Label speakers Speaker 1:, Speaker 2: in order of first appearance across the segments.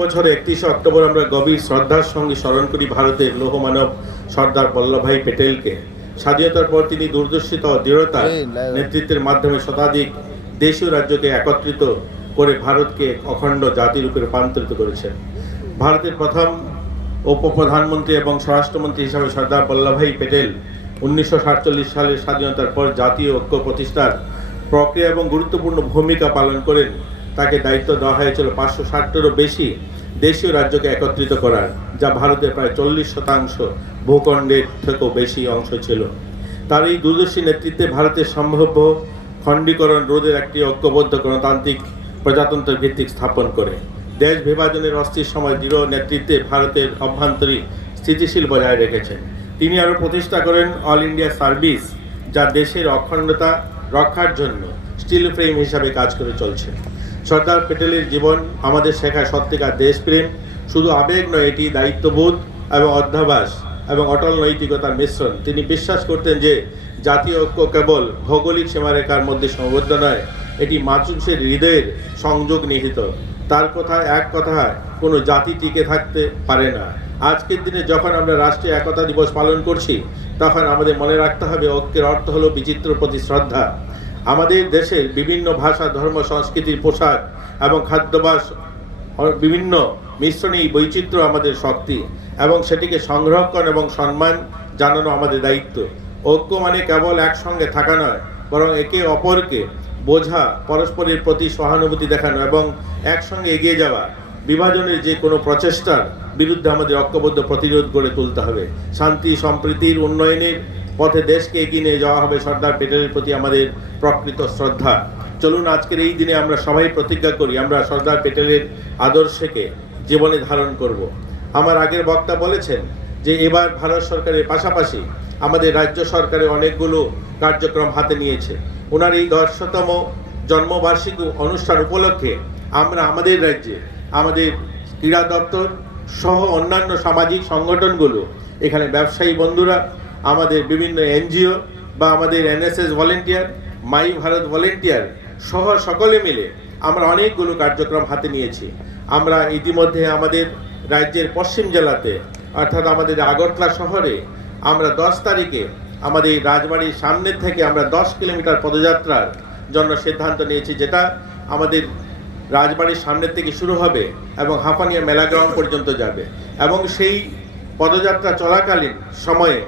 Speaker 1: বছরে একত্রিশে অক্টোবর আমরা গভীর শ্রদ্ধার সঙ্গে স্মরণ করি ভারতের লৌহমানব সর্দার বল্লভভাই পেটেলকে। স্বাধীনতার পর তিনি দূরদর্শিত ও দৃঢ়তার নেতৃত্বের মাধ্যমে শতাধিক দেশীয় রাজ্যকে একত্রিত করে ভারতকে অখণ্ড জাতিরূপে রূপান্তরিত করেছেন। ভারতের প্রথম উপপ্রধানমন্ত্রী এবং স্বরাষ্ট্রমন্ত্রী হিসাবে সর্দার বল্লভভাই পেটেল উনিশশো সাতচল্লিশ সালের স্বাধীনতার পর জাতীয় ঐক্য প্রতিষ্ঠার প্রক্রিয়া এবং গুরুত্বপূর্ণ ভূমিকা পালন করেন। তাকে দায়িত্ব দেওয়া হয়েছিল পাঁচশো ষাটটিরও বেশি দেশীয় রাজ্যকে একত্রিত করার, যা ভারতের প্রায় চল্লিশ শতাংশ ভূখণ্ডের থেকেও বেশি অংশ ছিল। তার এই দূরদর্শী নেতৃত্বে ভারতের সম্ভাব্য খণ্ডীকরণ রোধের একটি ঐক্যবদ্ধ গণতান্ত্রিক প্রজাতন্ত্রের ভিত্তিক স্থাপন করে। দেশ বিভাজনের অস্থির সময় দৃঢ় নেতৃত্বে ভারতের অভ্যন্তরীণ স্থিতিশীল বজায় রেখেছেন। তিনি আরও প্রতিষ্ঠা করেন অল ইন্ডিয়া সার্ভিস, যা দেশের অখণ্ডতা রক্ষার জন্য স্টিল ফ্রেম হিসাবে কাজ করে চলছে। সর্দার প্যাটেলের জীবন আমাদের শেখায় সত্যিকার দেশপ্রেম। শুধু আবেগ নয়, এটি দায়িত্ববোধ এবং অধ্যাবাস এবং অটল নৈতিকতার মিশ্রণ। তিনি বিশ্বাস করতেন যে জাতীয় ঐক্য কেবল ভৌগোলিক সীমারেখার মধ্যে সীমাবদ্ধ নয়, এটি মানুষের হৃদয়ের সংযোগ নিহিত। তার কথায় এক কথায়, কোনো জাতি টিকে থাকতে পারে না। আজকের দিনে যখন আমরা রাষ্ট্রীয় একতা দিবস পালন করছি, তখন আমাদের মনে রাখতে হবে ঐক্যের অর্থ হলো বিচিত্র প্রতি শ্রদ্ধা। আমাদের দেশের বিভিন্ন ভাষা, ধর্ম, সংস্কৃতির পোশাক এবং খাদ্যাভ্যাস অ- বিভিন্ন মিশ্রণে এই বৈচিত্র্য আমাদের শক্তি এবং সেটিকে সংরক্ষণ এবং সম্মান জানানো আমাদের দায়িত্ব। ঐক্য মানে কেবল একসঙ্গে থাকা নয়, বরং একে অপরকে বোঝা, পরস্পরের প্রতি সহানুভূতি দেখানো এবং একসঙ্গে এগিয়ে যাওয়া। বিভাজনের যে কোনো প্রচেষ্টার বিরুদ্ধে আমাদের ঐক্যবদ্ধ প্রতিরোধ গড়ে তুলতে হবে। শান্তি, সম্প্রীতির উন্নয়নের পথে দেশকে এগিয়ে নিয়ে যাওয়া হবে সর্দার পেটেলের প্রতি আমাদের প্রকৃত শ্রদ্ধা চলুন, আজকের এই দিনে আমরা সবাই প্রতিজ্ঞা করি, আমরা সর্দার পেটেলের আদর্শকে জীবনে ধারণ করব। আমার আগের বক্তা বলেছেন যে, এবার ভারত সরকারের পাশাপাশি আমাদের রাজ্য সরকারের অনেকগুলো কার্যক্রম হাতে নিয়েছে ওনার এই দশতম জন্মবার্ষিকী অনুষ্ঠান উপলক্ষে আমরা আমাদের রাজ্যে আমাদের ক্রীড়া দপ্তর সহ অন্যান্য সামাজিক সংগঠনগুলো, এখানে ব্যবসায়ী বন্ধুরা আমাদের বিভিন্ন এনজিও বা আমাদের NSS volunteer, my Bharat volunteer সহ সকলে মিলে আমরা অনেকগুলো কার্যক্রম হাতে নিয়েছি। আমরা ইতিমধ্যে আমাদের রাজ্যের পশ্চিম জেলাতে, অর্থাৎ আমাদের আগরতলা শহরে, আমরা দশ তারিখে আমাদের রাজবাড়ির সামনের থেকে আমরা দশ কিলোমিটার পদযাত্রার জন্য সিদ্ধান্ত নিয়েছি, যেটা আমাদের রাজবাড়ির সামনের থেকে শুরু হবে এবং হাঁপানিয়া মেলা গ্রাউন্ড পর্যন্ত যাবে। এবং সেই পদযাত্রা চলাকালীন সময়ে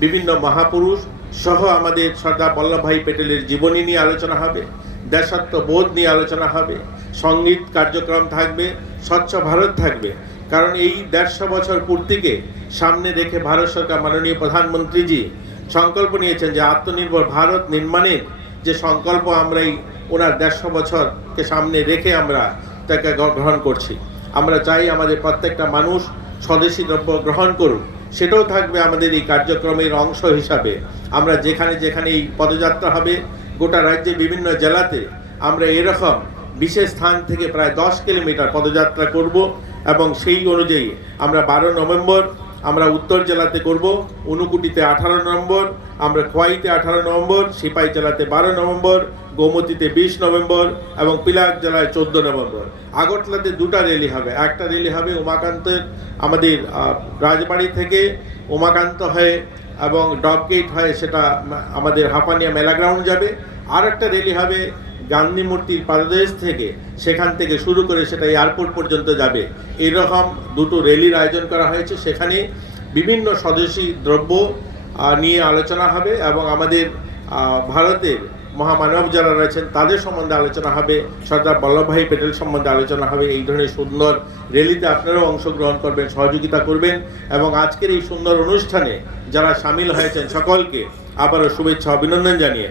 Speaker 1: বিভিন্ন মহাপুরুষ সহ আমাদের সর্দার বল্লভভাই পেটেলের জীবনী নিয়ে আলোচনা হবে, দেশাত্মবোধ নিয়ে আলোচনা হবে, সংগীত কার্যক্রম থাকবে, স্বচ্ছ ভারত থাকবে। কারণ এই দেড়শো বছর পূর্তিকে সামনে রেখে ভারত সরকার মাননীয় প্রধানমন্ত্রীজি সংকল্প নিয়েছেন যে আত্মনির্ভর ভারত নির্মাণের যে সংকল্প আমরা এই ওনার দেড়শো বছরকে সামনে রেখে আমরা তাকে গ্র- গ্রহণ করছি। আমরা চাই আমাদের প্রত্যেকটা মানুষ স্বদেশি দ্রব্য গ্রহণ করুক। সেটাও থাকবে আমাদের এই কার্যক্রমের অংশ হিসাবে। আমরা যেখানে যেখানে এই পদযাত্রা হবে, গোটা রাজ্যে বিভিন্ন জেলাতে আমরা এরকম বিশেষ স্থান থেকে প্রায় দশ কিলোমিটার পদযাত্রা করব এবং সেই অনুযায়ী আমরা বারো নভেম্বর আমরা উত্তর জেলাতে করব উনকুটিতে আঠারো নভেম্বর, আমরা খোয়াইতে আঠারো নভেম্বর, সিপাই জেলাতে বারো নভেম্বর গোমতীতে বিশ নভেম্বর এবং পিলাক জেলায় চোদ্দ নভেম্বর। আগরতলাতে দুটা র্যালি হবে। একটা র্যালি হবে উমাকান্তের আমাদের রাজবাড়ি থেকে উমাকান্ত হয়ে এবং ডবগেট হয়ে সেটা আমাদের হাঁপানিয়া মেলা গ্রাউন্ড যাবে। আর একটা র্যালি হবে গান্ধী মূর্তির পাদদেশ থেকে। সেখান থেকে শুরু করে সেটা এয়ারপোর্ট পর্যন্ত যাবে। এরকম দুটো র্যালির আয়োজন করা হয়েছে। সেখানে বিভিন্ন স্বদেশী দ্রব্য নিয়ে আলোচনা হবে এবং আমাদের ভারতের মহামানব যারা রয়েছেন, তাদের সম্বন্ধে আলোচনা হবে, সর্দার বল্লভভাই প্যাটেল সম্বন্ধে আলোচনা হবে, এই ধরনের সুন্দর র্যালিতে আপনারাও অংশগ্রহণ করবেন, সহযোগিতা করবেন এবং আজকের এই সুন্দর অনুষ্ঠানে যারা সামিল হয়েছেন সকলকে আবারও শুভেচ্ছা, অভিনন্দন জানিয়ে